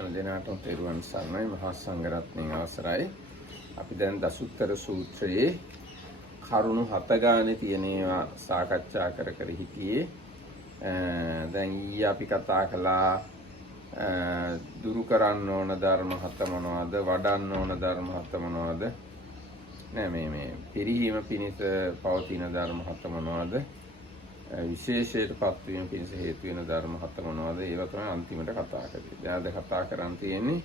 හැමදෙනාටම තෙරුවන් සරණයි මහා සංඝරත්නයේ අවසරයි. අපි දැන් දසුත්තර සූත්‍රයේ කරුණු 7 ගානේ තියෙන ඒවා සාකච්ඡා කර හිටියේ. දැන් ඊයේ අපි කතා කළා දුරු කරන්න ඕන ධර්ම 7 මොනවද, වඩන්න ඕන ධර්ම 7 මොනවද? නෑ මේ පිරිහීම පිණිස පවතින ධර්ම 7 මොනවද? විශේෂයට පත්වීම පිණිස හේතු වෙන ධර්ම 7 මොනවද? ඒවා තමයි අන්තිමට කතා කරන්නේ. දැන් අද කතා කරන් තියෙන්නේ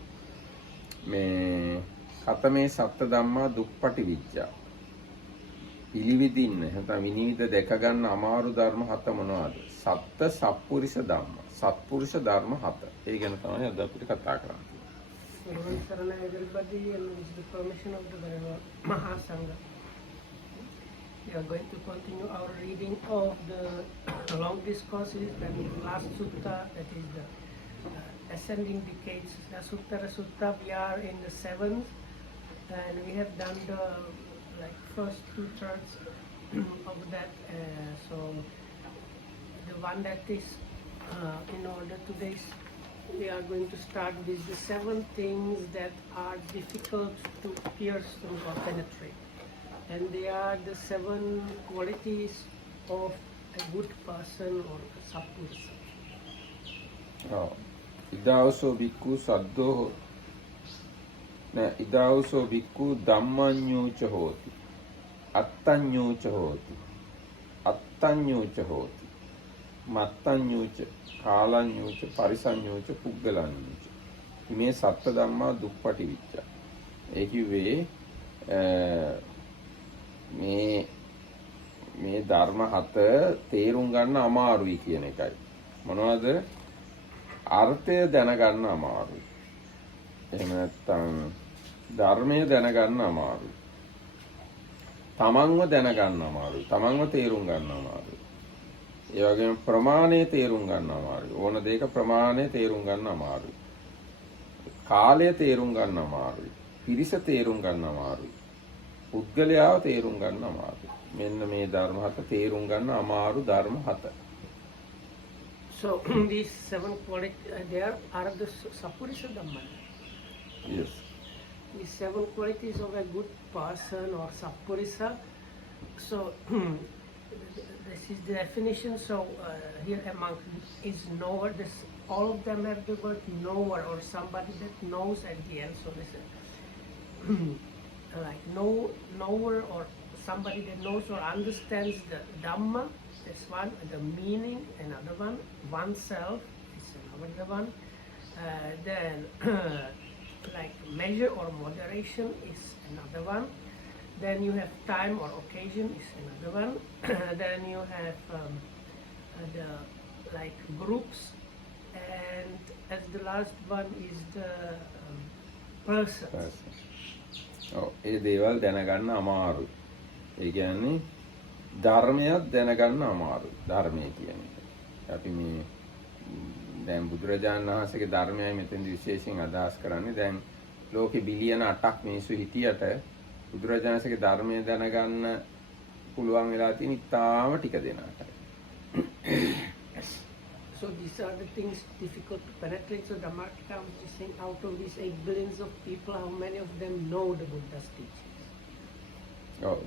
මේ කතමේ සත්‍ය ධම්මා දුක්පටි විච්ඡා. පිළිවිදින්න නැත්නම් විනිවිද දැක ගන්න අමාරු ධර්ම 7 මොනවද? සත්‍ය සත්පුරුෂ ධම්ම. සත්පුරුෂ ධර්ම 7. ඒ ගැන තමයි අද අපිට කතා කරන්නේ. Everybody, and with the permission of the Mahasangha, we are going to continue our reading of the long discourses. And the last sutta, that is the ascending decades, Dasuttara Sutta. We are in the 7th, and we have done the first 2/3 of that. So the one that is in order today's. We are going to start with the 7 things that are difficult to pierce through or penetrate. And they are the 7 qualities of a good person or a sattpurusha. Idauso bhikkhu saddho idauso bhikkhu dhammanyucha hoti. Attanyucha hoti. Attanyucha hoti. Mattanyucha කාලඤ්ඤෝච පරිසඤ්ඤෝච පුග්ගලඤ්ඤෝච මේ සත්‍ය ධම්මා දුක්පටි විච්ඡා. ඒ කිව්වේ මේ ධර්ම 7 තේරුම් ගන්න අමාරුයි කියන එකයි. මොනවද? අර්ථය දැනගන්න අමාරුයි. එහෙම නැත්නම් ධර්මය දැනගන්න අමාරුයි. තමන්ව දැනගන්න අමාරුයි. තමන්ව තේරුම් ගන්න අමාරුයි. ඒ වගේම ප්‍රමාණය තේරුම් ගන්න අමාරුයි. ඕන දෙයක ප්‍රමාණය තේරුම් ගන්න අමාරුයි. කාලය තේරුම් ගන්න අමාරුයි. පිරිස තේරුම් ගන්න අමාරුයි. පුද්ගලයාව තේරුම් ගන්න අමාරුයි. මෙන්න මේ ධර්ම 7 තේරුම් ගන්න අමාරු ධර්ම 7. So these 7 qualities there are the sappurusha dhamma. Yes. These 7 qualities of a good person or sappurusha. So this is the definition. So here a monk is knower. This all of them have the word knower or somebody that knows at the end. So this is like knower or somebody that knows or understands the dhamma. That's one. The meaning, another one. Oneself is another one. Then like measure or moderation is another one. Then you have time or occasion is another one. Then you have the groups, and as the last one is the person. ඒ දේවල් දැනගන්න අමාරුයි. ඒ කියන්නේ ධර්මයක් දැනගන්න අමාරුයි. ධර්මය කියන්නේ. අපි මේ දැන් බුදුරජාණන් වහන්සේගේ ධර්මයයි මෙතෙන්දි විශේෂයෙන් අදහස් කරන්නේ. දැන් ලෝකෙ බිලියන 8ක් මිනිස්සු හිටියට බුදුරජාණන්සේගේ ධර්මය දැනගන්න පුළුවන් වෙලා තියෙන ඉතාම ටික දෙනාට. So these are the things difficult to penetrate. So Dhammatika was just saying, out of these 8 billions of people, how many of them know the Buddha's teachings?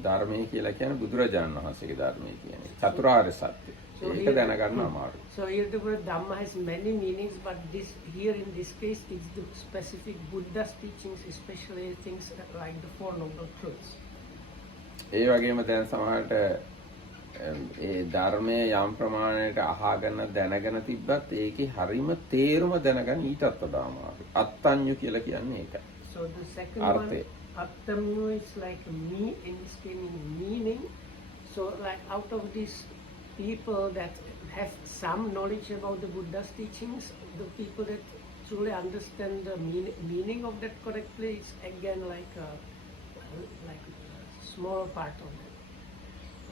ධර්මය කියලා කියන්නේ බුදුරජාණන් වහන්සේගේ ධර්මය කියන්නේ චතුරාර්ය සත්‍ය. ඒක දැනගන්න අමාරුයි. So here the word Dhamma has many meanings, but this here in this case it's the specific Buddha's teachings, especially things like the Four Noble Truths. ඒ වගේම දැන් සමහරට ඒ ධර්මයේ යම් ප්‍රමාණයකට අහගෙන දැනගෙන තිබ්බත් ඒකේ හරිම තේරුම දැනගන්න ඊටත් වඩා අමාරුයි. අත්තඤ්ඤු කියලා කියන්නේ ඒකයි. So the second one, Attamyu, is like me in this case meaning. So like out of these people that have some knowledge about the Buddha's teachings, the people that truly understand the meaning of that correctly, is again like a small part of it,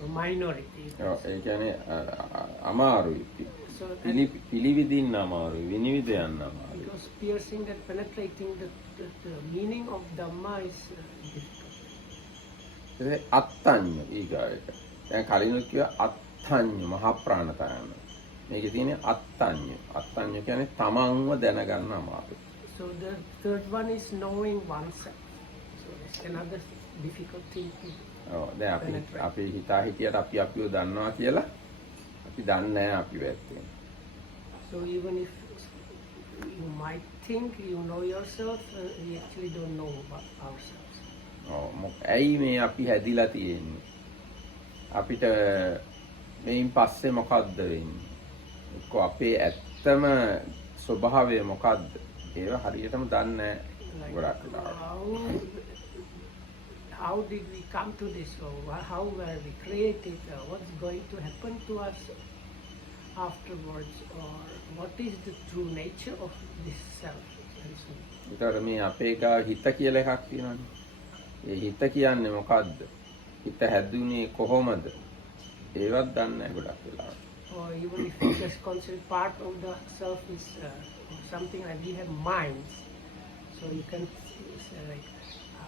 a minority. ඒ කියන්නේ අමාරුයි. පිළිවිදින්න අමාරුයි, විනිවිද යන්න අමාරුයි. Because piercing that, penetrating the meaning of Dhamma is difficult. අත්තඤ්ඤ ඊගාවට. දැන් කලිනුත් කිව්වා අත්තඤ්ඤ මහා ප්‍රාණතයන. මේකේ තියෙන අත්තඤ්ඤ. අත්තඤ්ඤ කියන්නේ තමන්ව දැනගන්න අමාරුයි. So the third one is knowing oneself. So it's another difficult thing to දැන් අපි හිතා හිටියට අපි අපිව දන්නවා කියලා අපි දන්නේ නැහැ අපි වැත්තේ. So even if you might think you know yourself, we actually don't know about ourselves. ඇයි මේ අපි හැදිලා තියෙන්නේ? අපිට මේන් පස්සේ මොකද්ද වෙන්නේ? එක්ක අපේ ඇත්තම ස්වභාවය මොකද්ද? ඒව හරියටම දන්නේ නැහැ ගොඩක් වෙලාවට. How did we come to this, or how were we created, or what's going to happen to us afterwards, or what is the true nature of this self and so on. ඒතර මේ අපේ ගාව හිත කියලා එකක් තියෙනවානේ. ඒ හිත කියන්නේ මොකද්ද? හිත හැදුනේ කොහොමද? ඒවත් දන්නේ නැහැ ගොඩක් වෙලාවට. Or even if you just consider part of the self is something like we have minds, so you can say like,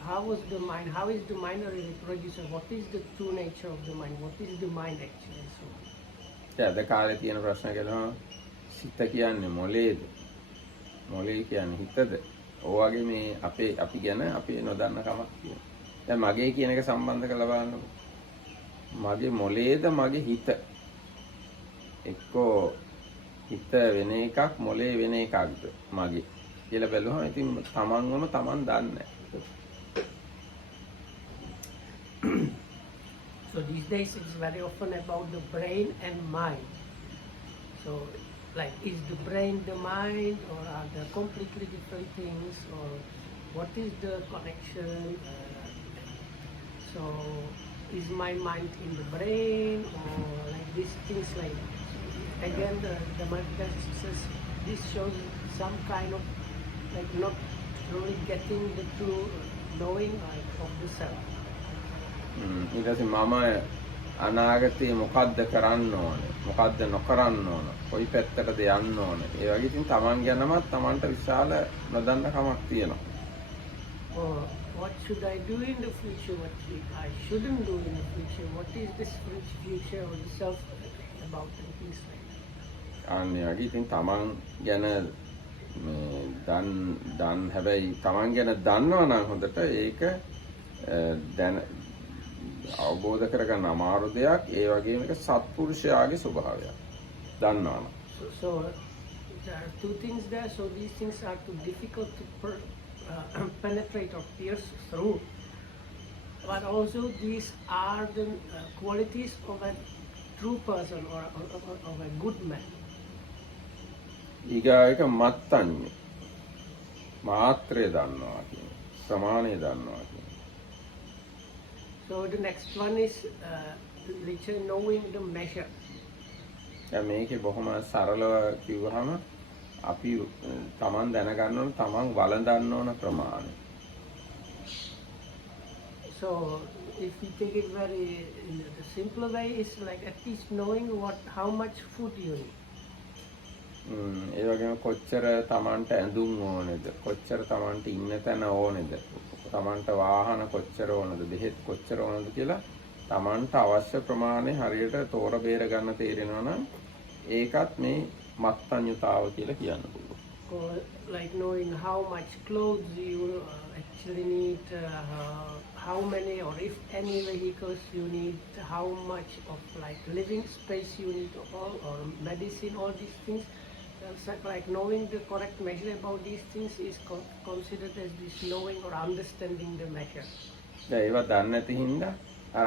how is the mind a reproducer? What is the true nature of the mind? What is the mind actually? And so on. අද කාලේ තියෙන ප්‍රශ්න කියලා සිත කියන්නේ මොලේද? මොලේ කියන්නේ හිතද? ඔයගේ මේ අපි ගැන අපි නොදන්න කමක් තියෙනවා. දැන් මගේ කියන එක සම්බන්ධ කරලා බලන්නකො. මගේ මොලේද මගේ හිත? එක්කෝ හිත වෙන එකක් මොලේ වෙන එකක්ද මගේ කියලා බැලුවම ඉතින් තමන්වම තමන් දන්නේ නැහැ. So these days it's very often about the brain and mind. So like, is the brain the mind, or are they completely different things, or what is the connection? So is my mind in the brain, or like these things like, again the Marxist says this shows some kind of like not really getting the true knowing of the self. ඊට පස්සේ මම අනාගතේ මොකද්ද කරන්න ඕනේ මොකද්ද නොකරන්න ඕන කොයි පැත්තටද යන්න ඕනේ ඒ වගේ ඉතින් තමන් ගැනමත් තමන්ට විශාල නොදන්න කමක් තියෙනවා. Or what should I do in the future, what I shouldn't do in the future, what is this future or the self about, and things like that. අනේ වගේ ඉතින් තමන් ගැන දන් හැබැයි තමන් ගැන දන්නවා නම් හොඳට ඒක දැන අවබෝධ කරගන්න අමාරු දෙයක්. ඒ වගේම එක සත්පුරුෂයාගේ ස්වභාවයක් දන්නවා නම්. So there are two things there. So these things are too difficult to penetrate or pierce through. But also these are the qualities of a true person, or of a good man. ඊගා එක මත්තඤ්ඤ මාත්‍රය දන්නවා කියන්නේ සමානය දන්නවා කියන්නේ. So the next one is literally knowing the measure. දැන් මේකේ බොහොම සරලව කිව්වහම අපි තමන් දැනගන්න ඕන තමන් වළඳන්න ඕන ප්‍රමාණය. So if we take it very in the simpler way, it's like at least knowing how much food you need. ඒ වගේම කොච්චර තමන්ට ඇඳුම් ඕනේද, කොච්චර තමන්ට ඉන්න තැන ඕනේද, තමන්ට වාහන කොච්චර ඕනද, බෙහෙත් කොච්චර ඕනද කියලා තමන්ට අවශ්‍ය ප්‍රමාණය හරියට තෝර බේර ගන්න තේරෙනවා නම් ඒකත් මේ මත්ඤ්‍යතාව කියලා කියන්න පුළුවන්. Or like knowing how much clothes you actually need, how many or if any vehicles you need, how much of like living space you need, or medicine, all these things. Like knowing the correct measure about these things is considered as this knowing or understanding the measure. දැන් ඒවා දන්නේ නැති හින්දා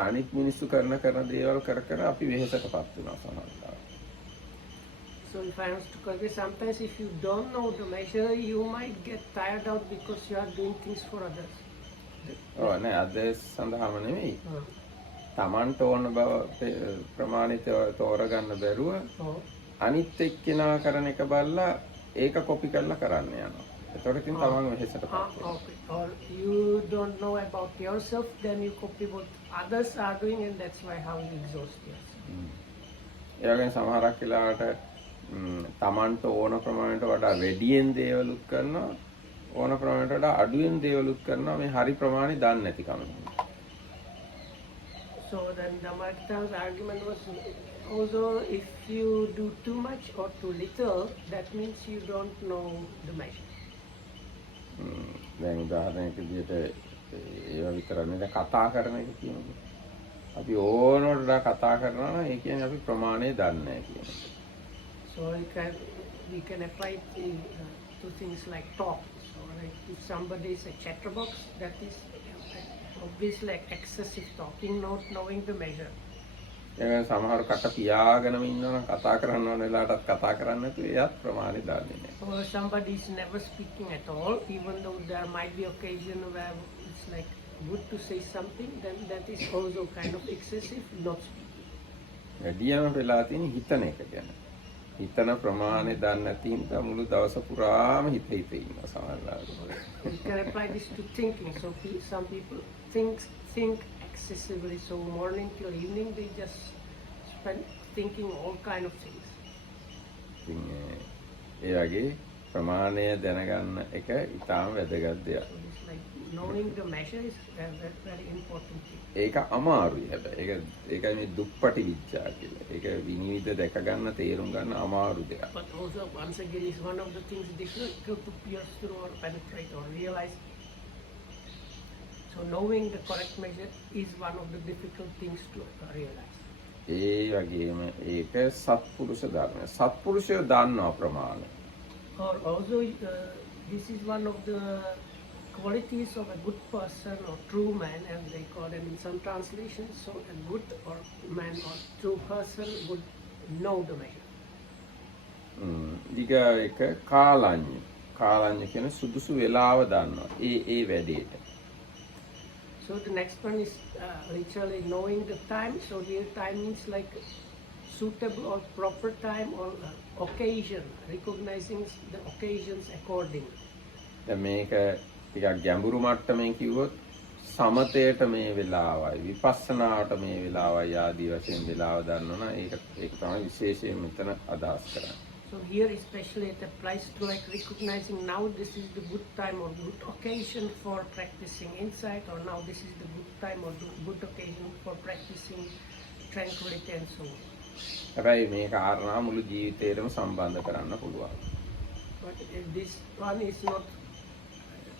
අනිත් මිනිස්සු කරන දේවල් කර කර අපි වෙහෙසටපත් වෙනවා සමහරවිට. So if I was to correct, sometimes if you don't know the measure, you might get tired out because you are doing things for others. ඔව් නෑ අදේශ සඳහාම නෙමෙයි. තමන්ට ඕන බව ප්‍රමාණිත තෝරගන්න බැරුව අනිත් එක්කෙනා කරන එක බලලා ඒක කොපි කරලා කරන්න යනවා. ඒතකොට ඉතින් තමන් වෙහෙසටපත් වෙනවා. Or you don't know about yourself, then you copy what others are doing, and that's why how you exhaust yourself. ඒ වගේම සමහරක් වෙලාවට තමන්ට ඕන ප්‍රමාණයට වඩා වැඩියෙන් දේවලුත් කරනවා, ඕන ප්‍රමාණයට වඩා අඩුවෙන් දේවලුත් කරනවා මේ හරි ප්‍රමාණය දන්නේ නැති කම. So then the Marx's argument was also if you do too much or too little, that means you don't know the measure. දැන් උදාහරණයක් විදිහට ඒවා විතරක් නෙවෙයි කතා කරන එක කියනකොට. අපි ඕනකට කතා කරනවා නම් ඒ කියන්නේ අපි ප්‍රමාණය දන්නේ නැහැ කියන එක. So we can apply it to things like talk. So like if somebody is a chatterbox, that is obviously like excessive talking, not knowing the measure. ඒ සමහර කට පියාගෙනම ඉන්නවනම් කතා කරන්න ඕන වෙලාවටත් කතා කරන්නේ නැතුව එයත් ප්‍රමාණය දන්නේ නැහැ. Or somebody is never speaking at all, even though there might be occasion where it's like good to say something, then that is also kind of excessive, not speaking. වැඩියම වෙලා තියෙන හිතන එක ගැන. හිතන ප්‍රමාණය දන්නේ නැති හින්දා මුළු දවස පුරාම හිත ඉන්නවා සමහරවිට. We can apply this to thinking. So some people think excessively. So morning till evening they just spend thinking all kind of things. ඉතින් ඒ වගේ ප්‍රමාණය දැනගන්න එක ඉතාම වැදගත් දෙයක්. So it's like knowing the measure is a very important thing. ඒක අමාරුයි හැබැයි. ඒකයි මේ දුප්පටි විද්‍යාව කියලා. ඒක විනිවිද දැක ගන්න තේරුම් ගන්න අමාරු දෙයක්. But also once again is one of the things difficult to pierce through or penetrate or realize. So knowing the correct measure is one of the difficult things to realize. ඒ වගේම ඒක සත්පුරුෂ ධර්මය. සත්පුරුෂය දන්නා ප්‍රමාණය. Or also this is one of the qualities of a good person or true man, as they call it in some translations. So a good or man or true person would know the measure. ඊග එක කාලඤ්ඤ. කාලඤ්ඤ කියන්නේ සුදුසු වේලාව දන්නවා. ඒ වැඩේට. So the next one is literally knowing the time. So here time means like suitable or proper time or occasion, recognizing the occasions accordingly. දැන් මේක ටිකක් ගැඹුරු මට්ටමින් කිව්වොත් සමතේට මේ වෙලාවයි විපස්සනාවට මේ වෙලාවයි ආදී වශයෙන් වෙලාව දන්නවනම් ඒක තමයි විශේෂයෙන් මෙතන අදහස් කරන්නේ. So here especially it applies to like recognizing now this is the good time or good occasion for practicing insight, or now this is the good time or good occasion for practicing tranquility and so on. හැබැයි මේ කාරණා මුළු ජීවිතේටම සම්බන්ධ කරන්න පුළුවන්. But this one is not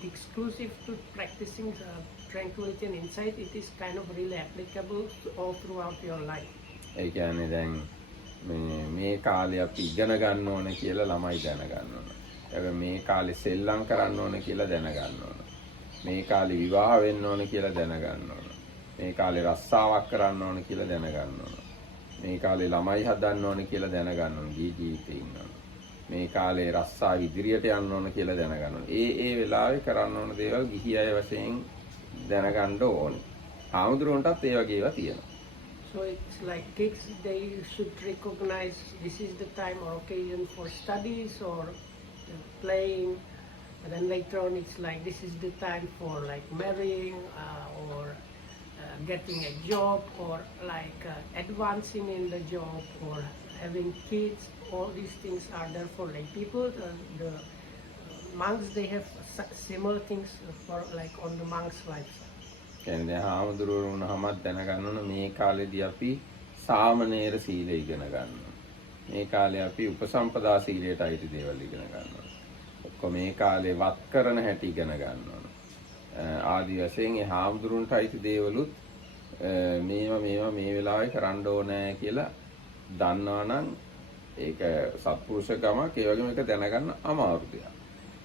exclusive to practicing tranquility and insight. It is kind of really applicable all throughout your life. ඒ කියන්නේ දැන් මේ කාලේ අපි ඉගෙන ගන්න ඕන කියලා ළමයි දැනගන්න ඕන. හැබැයි මේ කාලේ සෙල්ලම් කරන්න ඕන කියලා දැනගන්න ඕන. මේ කාලේ විවාහ වෙන්න ඕන කියලා දැනගන්න ඕන. මේ කාලේ රස්සාවක් කරන්න ඕන කියලා දැනගන්න ඕන. මේ කාලේ ළමයි හදන්න ඕන කියලා දැනගන්න ඕන. ජීවිතේ ඉන්න ඕන. මේ කාලේ රස්සාව ඉදිරියට යන්න ඕන කියලා දැනගන්න ඕන. ඒ වෙලාවේ කරන්න ඕන දේවල් ගිහි අය වශයෙන් දැනගන්න ඕනේ. ආමුදුරන්ටත් ඒ වගේ ඒවා තියෙනවා. So it's like kids, they should recognize this is the time or occasion for studies or playing. And then later on it's like this is the time for like marrying or getting a job or like advancing in the job or having kids. All these things are there for lay people. The monks, they have similar things for like on the monks' life. කියන්නේ දැන් ආමුදුරවරු වුණාමත් දැනගන්න ඕන මේ කාලේදී අපි සාමණේර සීලය ඉගෙන ගන්නවා. මේ කාලේ අපි උපසම්පදා සීලයට අයිති දේවල් ඉගෙන ගන්නවා. ඔක්කොම මේ කාලේ වත් කරන හැටි ඉගෙන ගන්නවා. ආදි වශයෙන් ඒ ආමුදුරුන්ට අයිති දේවලුත් මේවා මේ වෙලාවේ කරන්න ඕනේ කියලා දන්නවා නම් ඒක සත්පුරුෂ ගමක්. ඒ වගේම ඒක දැනගන්න අමාරු දෙයක්.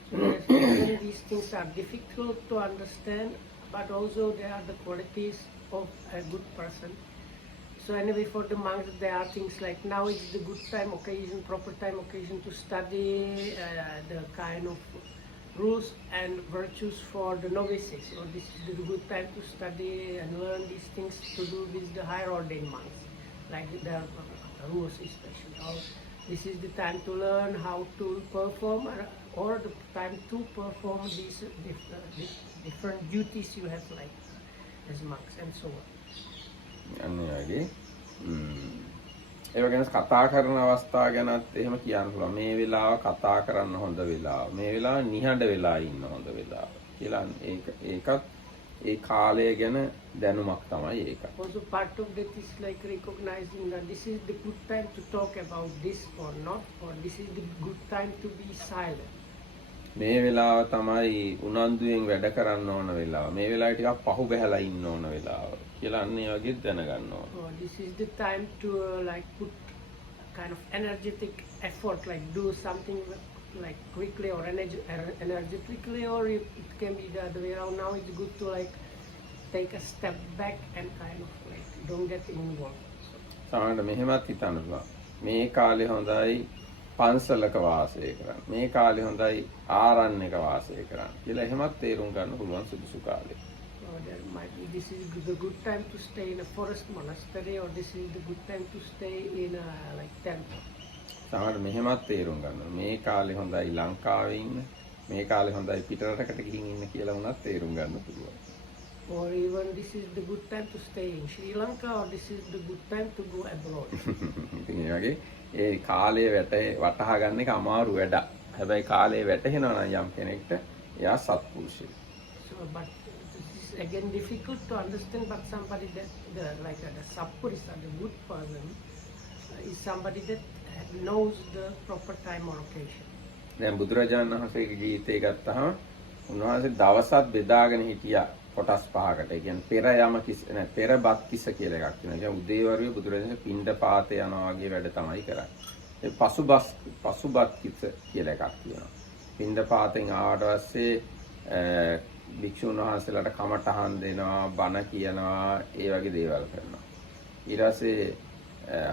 So these things are difficult to understand, but also there are the qualities of a good person. So anyway, for the monks, there are things like now it's the good time occasion, proper time occasion to study the kind of rules and virtues for the novices. So this is the good time to study and learn these things to do with the higher ordained monks, like their rules especially. Or this is the time to learn how to perform, or the time to perform these different duties you have like as monks and so on. අන්න ඒ වගේ ඒ වගේම කතා කරන අවස්ථාව ගැනත් එහෙම කියන්න පුළුවන්. මේ වෙලාව කතා කරන්න හොඳ වෙලාව. මේ වෙලාව නිහඬ වෙලා ඉන්න හොඳ වෙලාව කියලා ඒකත් ඒ කාලය ගැන දැනුමක් තමයි ඒක. Also part of that is like recognizing that this is the good time to talk about this or not, or this is the good time to be silent. මේ වෙලාව තමයි උනන්දුවෙන් වැඩ කරන්න ඕන වෙලාව. මේ වෙලාවේ ටිකක් පහු බහැලා ඉන්න ඕන වෙලාව කියලා අන්න ඒ වගේ දැනගන්න ඕන. Oh, this is the time to like put kind of energetic effort, like do something like quickly or energetically, or it can be the other way around. Now it's good to like take a step back and kind of like don't get involved. සමහරවිට මෙහෙමත් හිතන්න පුළුවන්. මේ කාලේ හොඳයි පන්සලක වාසය කරන්න. මේ කාලේ හොඳයි ආරණ්‍යක වාසය කරන්න කියලා එහෙමත් තේරුම් ගන්න පුළුවන් සුදුසු කාලේ. Or there might be this is the good time to stay in a forest monastery, or this is the good time to stay in a like temple. සමහරවිට මෙහෙමත් තේරුම් ගන්න. මේ කාලේ හොඳයි ලංකාවේ ඉන්න. මේ කාලේ හොඳයි පිටරටකට ගිහින් ඉන්න කියලා වුණත් තේරුම් ගන්න පුළුවන්. Or even this is the good time to stay in Sri Lanka, or this is the good time to go abroad. ඉතින් ඒ වගේ ඒ කාලය වටහා ගන්න එක අමාරු වැඩක්. හැබැයි කාලය වැටහෙනවා නම් යම් කෙනෙක්ට එයා සත්පුරුෂයෙක්. So, but this is again difficult to understand. But somebody that like the sappurisa, the good person, is somebody that knows the proper time or occasion. දැන් බුදුරජාණන් වහන්සේගේ ජීවිතය ගත්තහම උන්වහන්සේ දවසත් බෙදාගෙන හිටියා කොටස් පහකට. ඒ කියන්නේ පෙර යම කිස නෑ පෙර බත් කිස කියලා එකක් තියෙනවා. ඒ කියන්නේ උදේවරුේ බුදුරජාණන් පින්ඩ පාතේ යනවා වගේ වැඩ තමයි කරන්නේ. ඒ පසුබත් කිස කියලා එකක් තියෙනවා. පින්ඩ පාතෙන් ආවට පස්සේ භික්ෂුන් වහන්සේලාට කමටහන් දෙනවා, බණ කියනවා, ඒ වගේ දේවල් කරනවා. ඊට පස්සේ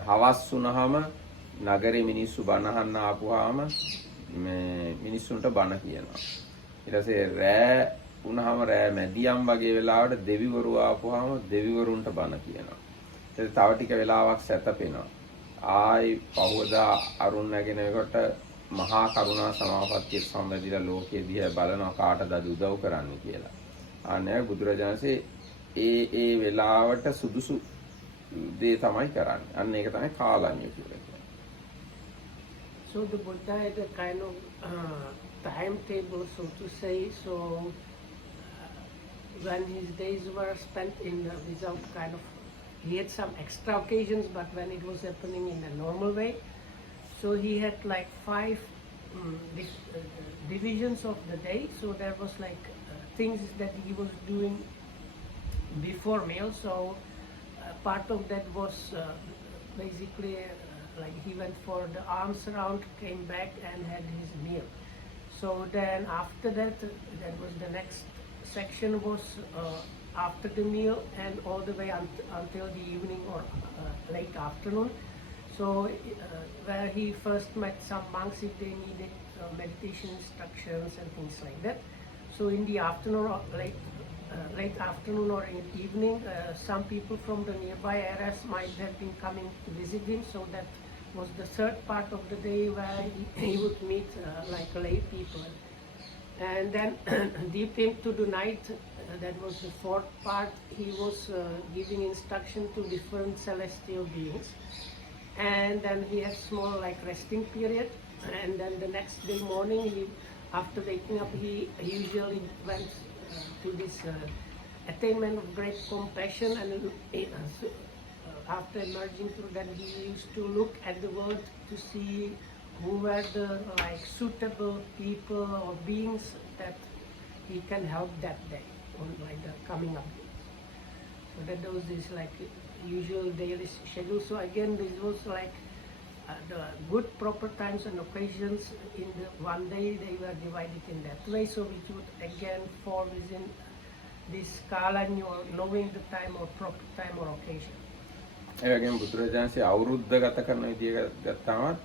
හවස් වුණාම නගරේ මිනිස්සු බණ අහන්න ආපුවාම මේ මිනිස්සුන්ට බණ කියනවා. ඊට පස්සේ රෑ වුණාම රෑ මැදියම් වගේ වෙලාවට දෙවිවරු ආපුවාම දෙවිවරුන්ට බණ කියනවා. ඊට තව ටික වෙලාවක් සැතපෙනවා. ආයි පහවදා අරුණ නැගෙනකොට මහා කරුණා සමාපත්තිය සම්බන්ධිලා ලෝකයේ දිහා බලනවා කාටද උදව් කරන්න කියලා. අනේ බුදුරජාණන්සේ ඒ වෙලාවට සුදුසු දේ තමයි කරන්නේ. අන්න ඒක තමයි කාලඤ්ඤය කියලා කියන්නේ. So the Buddha had a kind of timetable, so to say. So when his days were spent in without kind of, he had some extra occasions, but when it was happening in a normal way, so he had like 5 divisions of the day. So there was like things that he was doing before meal. So part of that was basically like he went for the arms round, came back and had his meal. So then after that, that was the next section was after the meal and all the way until the evening or late afternoon. So where he first met some monks if they needed meditation instructions and things like that. So in the afternoon or late afternoon or in the evening, some people from the nearby areas might have been coming to visit him. So that was the third part of the day where he would meet like lay people. And then deep into the night, that was the fourth part, he was giving instruction to different celestial beings. And then he had small like resting period. And then the next day morning, after waking up, he usually went to this attainment of great compassion, and after emerging through that, he used to look at the world to see who were the like suitable people or beings that he can help that day on like the coming up days. So that was this like usual daily schedule. So again, this was like the good proper times and occasions in the one day they were divided in that way. So which would again fall within this kalanya or knowing the time or proper time or occasion. ඒ වගේම බුදුරජාණන්සේ අවුරුද්ද ගත කරන විදිය ගත්තාම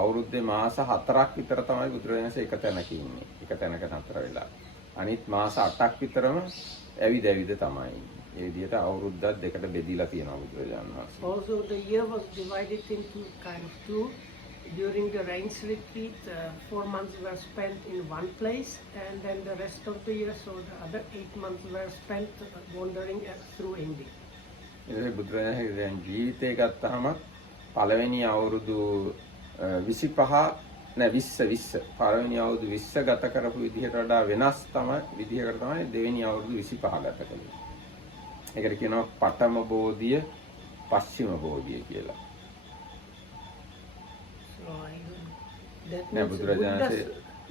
අවුරුද්දේ මාස 4ක් විතර තමයි බුදුරජාණන්සේ එක තැනක ඉන්නේ. එක තැනක නතර වෙලා. අනිත් මාස 8ක් විතරම ඇවිද තමයි ඉන්නේ. ඒ විදිහට අවුරුද්දක් දෙකට බෙදීලා තියෙනවා බුදුරජාණන් වහන්සේ. Also the year was divided into kind of two. During the rains retreat, 4 months were spent in one place, and then the rest of the year, so the other 8 months were spent wandering through India. ඒ බුදුරජාණන්ගේ දැන් ජීවිතය ගත්තාම පළවෙනි අවුරුදු 25 නෑ 20 පළවෙනි අවුරුදු 20 ගත කරපු විදිහට වඩා වෙනස් විදිහකට තමයි දෙවෙනි අවුරුදු 25 ගත කළේ. ඒකට කියනවා පඨම බෝධිය පස්චිම බෝධිය කියලා. So I don't, that නෑ බුදුරජාණන්සේ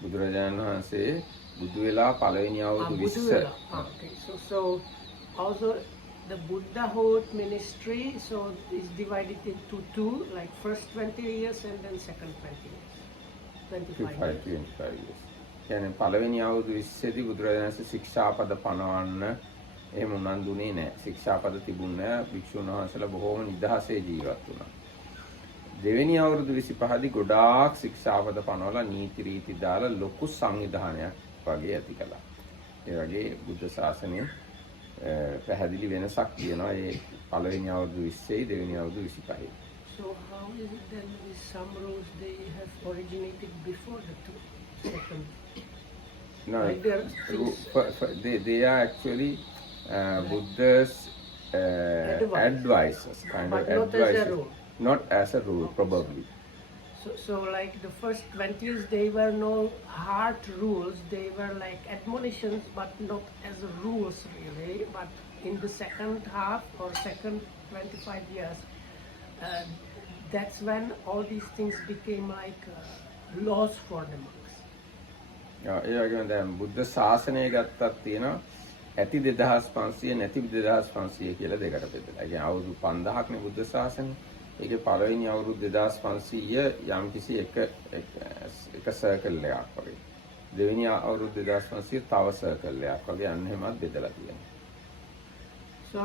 බුදුරජාණන් වහන්සේ බුදු වෙලා පළවෙනි අවුරුදු 20 Okay, so also the Buddhahood ministry, so is divided into two, like first 20 years and then second 20 years, 25 years. 25 years. කියන්නේ පළවෙනි අවුරුදු 20 දී බුදුරජාණන් වහන්සේ ශික්ෂාපද පනවන්න එහෙම උනන්දුනේ නැහැ. ශික්ෂාපද තිබුණේ නැහැ. භික්ෂුන් වහන්සේලා බොහෝම නිදහසේ ජීවත් වුණා. දෙවෙනි අවුරුදු 25 දී ගොඩාක් ශික්ෂාපද පනවලා නීති රීති දාලා ලොකු සංවිධානයක් වගේ ඇති කළා. ඒ වගේ බුද්ධ ශාසනයේ පැහැදිලි වෙනසක් තියෙනවා ඒ පළවෙනි අවුරුදු 20 දෙවෙනි අවුරුදු 25. So how is it then with some rules they have originated before the second? No, Like there are things- they are actually Buddha's advices, kind But of not as a advices. rule. Not as a rule, probably. So like the first 20 years, there were no hard rules. They were like admonitions, but not as rules really. But in the second half or second 25 years, that's when all these things became like laws for the monks. ඒ වගේම දැන් බුද්ධ ශාසනය ගත්තත් තියෙනවා ඇති 2500 නැති 2500 කියලා දෙකට බෙදලා. ඒ කියන්නේ අවුරුදු 5000ක් නේ බුද්ධ ශාසනය. ඒකේ පළවෙනි අවුරුදු 2500 යම්කිසි එක සර්කල් එකක් වගේ. දෙවෙනි අවුරුදු 2500 තව සර්කල් එකක් වගේ අන්න එහෙමත් බෙදලා තියෙනවා. So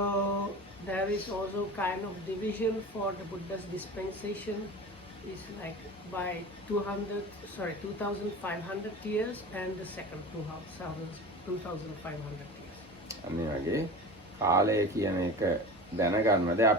there is also kind of division for the Buddha's dispensation is like by 2500 years and the second 2500 years. අන්න ඒ වගේ කාලය කියන එක දැනගන්නද අපි